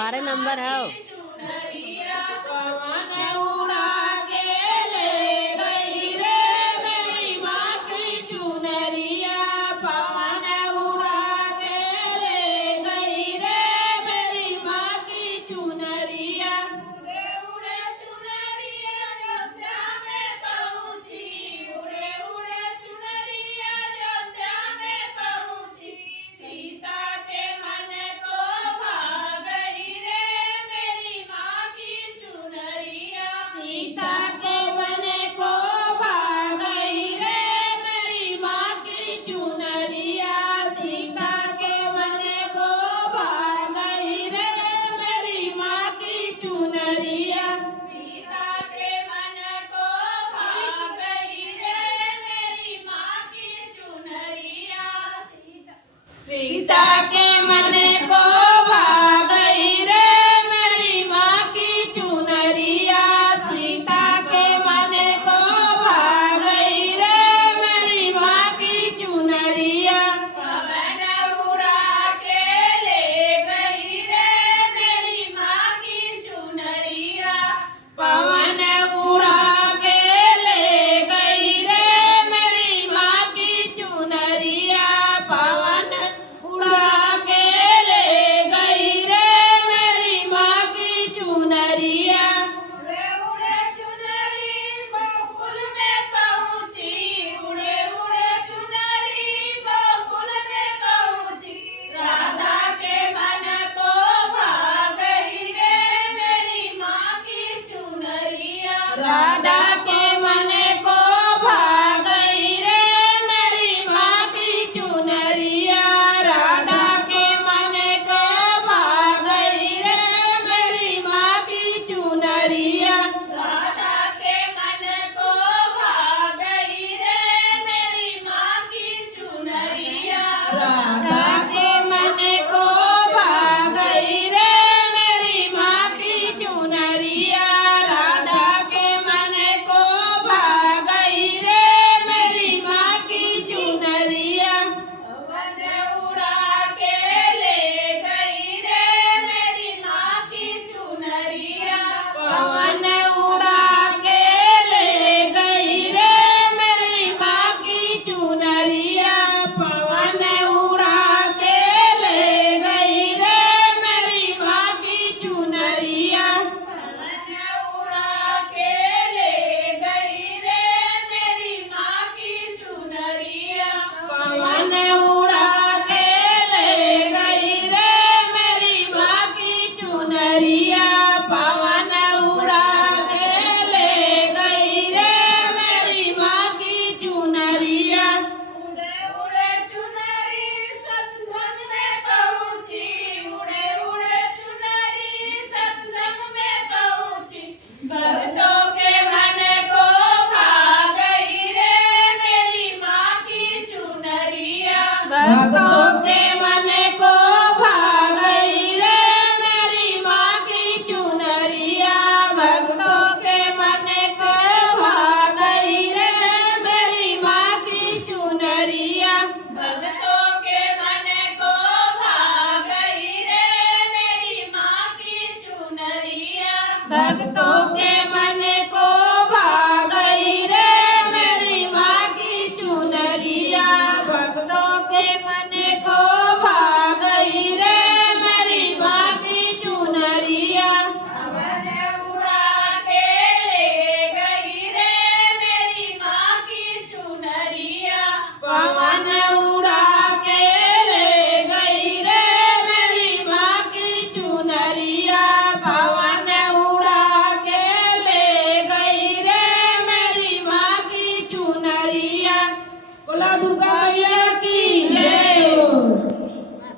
तुम्हारे नंबर है। सीता के मन को भा गई रे मेरी माँ की चुनरिया। सीता के मन को भा गई रे मेरी माँ की चुनरिया। पवन उड़ा के ले गई रे मेरी माँ की चुनरिया। पवन उड़ा के ले गई रे मेरी माँ की चुनरिया। पवन उड़ा के ले गई रे मेरी माँ की चुनरिया। उड़े उड़े चुनरी गोकुल में पहुँची। उड़े उड़े चुनरी गोकुल में पहुँची। राधा के मन को भा गई रे मेरी माँ की चुनरिया। राधा के मन को भा गई रे मेरी माँ की चुनरिया। राधा के मन को भा गई रे मेरी माँ की चुनरिया। राधा के मन को भा गई रे मेरी माँ की चुनरिया। राधा के मन को भा गई रे मेरी माँ की चुनरिया। राधा के मन को भा गई रे मेरी माँ की चुनरिया। पवन उड़ा के ले गई रे मेरी माँ की चुनरिया। पवन उड़ा के ले गई रे मेरी माँ की चुनरिया। पवन उड़ा के ले गई रे मेरी माँ की चुनरिया। पवन उड़ा के ले गई रे मेरी माँ की चुनरिया। पवन उड़ा के ले गई रे मेरी माँ की चुनरिया। पवन उड़ा के ले गई रे मेरी माँ की चुनरिया। उड़े उड़े चुनरी सत्संग में पहुँची। उड़े उड़े चुनरी सत्संग में पहुँची। भक्तों के मन को भा गई रे मेरी माँ की चुनरिया। भक्तों के मन को भा गई रे मेरी माँ की चुनरिया। भक्तों के मन को भा गई रे मेरी माँ की चुनरिया। भक्तों के मन को भा गई रे मेरी माँ की चुनरिया। भक्तों के मन को भा गई रे मेरी माँ की चुनरिया। भक्तों के मन को भा गई रे मेरी माँ की चुनरिया। पवन उड़ा के ले गई रे मेरी माँ की चुनरिया। पवन उड़ा के ले गई रे मेरी माँ की चुनरिया। पवन उड़ा के ले गई रे मेरी माँ की चुनरिया। बोला दुर्गा मैया